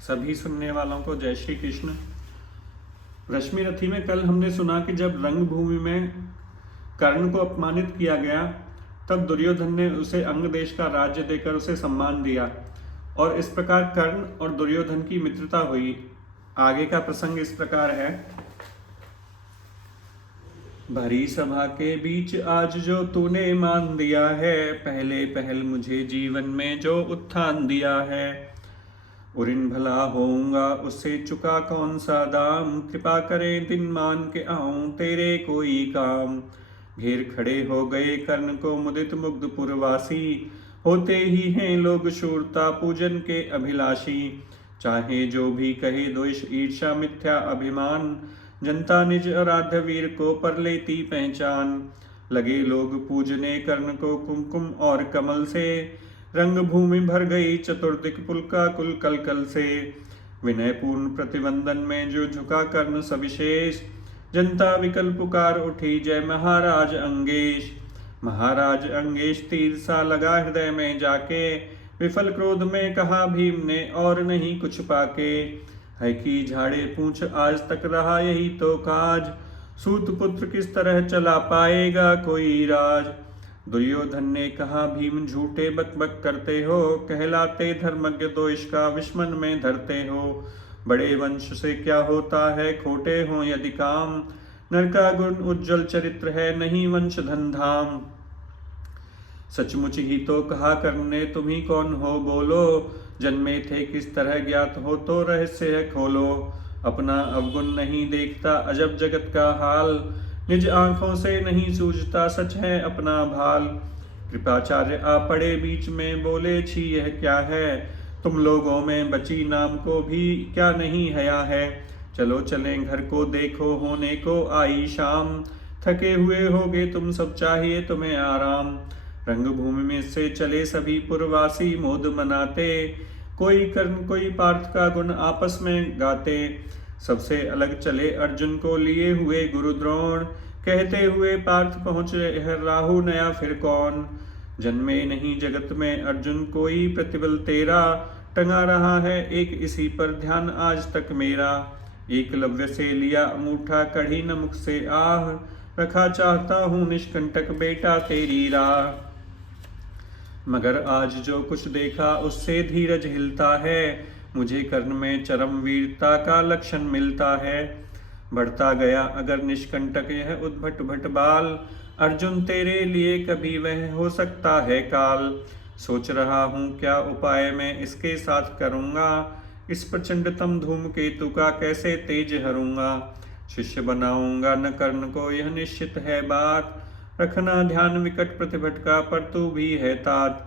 सभी सुनने वालों को जय श्री कृष्ण। रश्मि रथी में कल हमने सुना कि जब रंगभूमि में कर्ण को अपमानित किया गया तब दुर्योधन ने उसे अंग देश का राज्य देकर उसे सम्मान दिया और इस प्रकार कर्ण और दुर्योधन की मित्रता हुई। आगे का प्रसंग इस प्रकार है। भरी सभा के बीच आज जो तूने मान दिया है, पहले पहल मुझे जीवन में जो उत्थान दिया है, उरिन भला होऊंगा उससे चुका कौन सा दाम, कृपा करे दिन मान के आऊं तेरे कोई काम। घेर खड़े हो गए कर्ण को मुदित मुग्ध पुरवासी, होते ही हैं लोग शूरता पूजन के अभिलाषी। चाहे जो भी कहे द्वेष ईर्षा मिथ्या अभिमान, जनता निज आराध्य वीर को पर लेती पहचान। लगे लोग पूजने कर्ण को कुमकुम और कमल से, रंग भूमि भर गई चतुर्दिक पुलका कुल कलकल से। विनय पूर्ण प्रतिवंदन में जो झुका कर्ण सविशेष, जनता विकल पुकार उठी जय महाराज अंगेश। महाराज अंगेश तीर सा लगा हृदय में जाके, विफल क्रोध में कहा भीम ने और नहीं कुछ पाके। है कि झाड़े पूछ आज तक रहा यही तो काज, सूत पुत्र किस तरह चला पाएगा कोई राज। दुर्योधन ने कहा भीम झूठे बक बक करते हो, कहलाते धर्मज्ञ तो इसका विस्मन में धरते हो। बड़े वंश से क्या होता है खोटे हो यदि काम, नर का गुण उज्जवल चरित्र है नहीं वंश धन धाम। सचमुच ही तो कहा करने तुम ही कौन हो बोलो, जन्मे थे किस तरह ज्ञात हो तो रहस्य है खोलो। अपना अवगुण नहीं देखता अजब जगत का हाल, निज आंखों से नहीं सूझता सच है अपना भाल। कृपाचार्य आ पड़े बीच में बोले छी यह क्या है, तुम लोगों में बची नाम को भी क्या नहीं हया है। चलो चलें घर को देखो होने को आई शाम, थके हुए होगे तुम सब चाहिए तुम्हें आराम। रंगभूमि में से चले सभी पुरवासी मोद मनाते, कोई कर्ण कोई पार्थ का गुण आपस में गाते। सबसे अलग चले अर्जुन को लिए हुए गुरु द्रोण, कहते हुए पार्थ पहुँचे राहु नया फिर कौन। जन्मे नहीं जगत में अर्जुन कोई प्रतिबल तेरा, टंगा रहा है एक इसी पर ध्यान आज तक मेरा। एकलव्य से लिया अंगूठा कढ़ी नमक से आह, रखा चाहता हूँ निष्कंटक बेटा तेरी राह। मगर आज जो कुछ देखा उससे धीरज हिलता है, मुझे कर्ण में चरम वीरता का लक्षण मिलता है। बढ़ता गया अगर निष्कंटक यह उद्भट भट बाल, अर्जुन तेरे लिए कभी वह हो सकता है काल। सोच रहा हूँ क्या उपाय मैं इसके साथ करूँगा, इस प्रचंडतम धूमकेतु का कैसे तेज हरूंगा। शिष्य बनाऊंगा न कर्ण को यह निश्चित है बात, रखना ध्यान विकट प्रतिभट का पर तू भी है तात।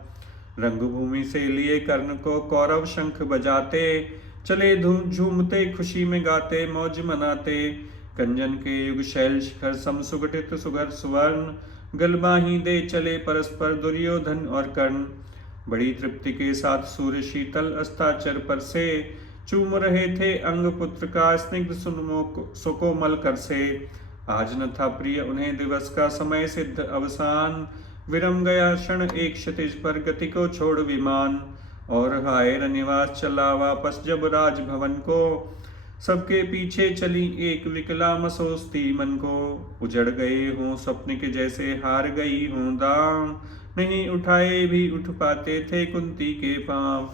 रंगभूमि से लिए कर्ण को कौरव शंख बजाते, चले झूमते खुशी में गाते मौज मनाते। कंजन के युग शैल शिखर सम सुगठित सुगर सुवर्ण, गलबाही दे चले परस्पर दुर्योधन और कर्ण। बड़ी तृप्ति के साथ सूर्य शीतल अस्ताचर पर से, चूम रहे थे अंग पुत्र का स्निग्ध सुकोमल कर से। आज न था प्रिय उन्हें दिवस का समय सिद्ध अवसान, विरम गया क्षण एक क्षतिज पर गति को छोड़ विमान। और हाय निवास चला वापस जब राजभवन को, सबके पीछे चली एक विकला मसोस्ती मन को। उजड़ गए हों स्वप्न के जैसे हार गई हों दाम, नहीं उठाए भी उठ पाते थे कुंती के पांव।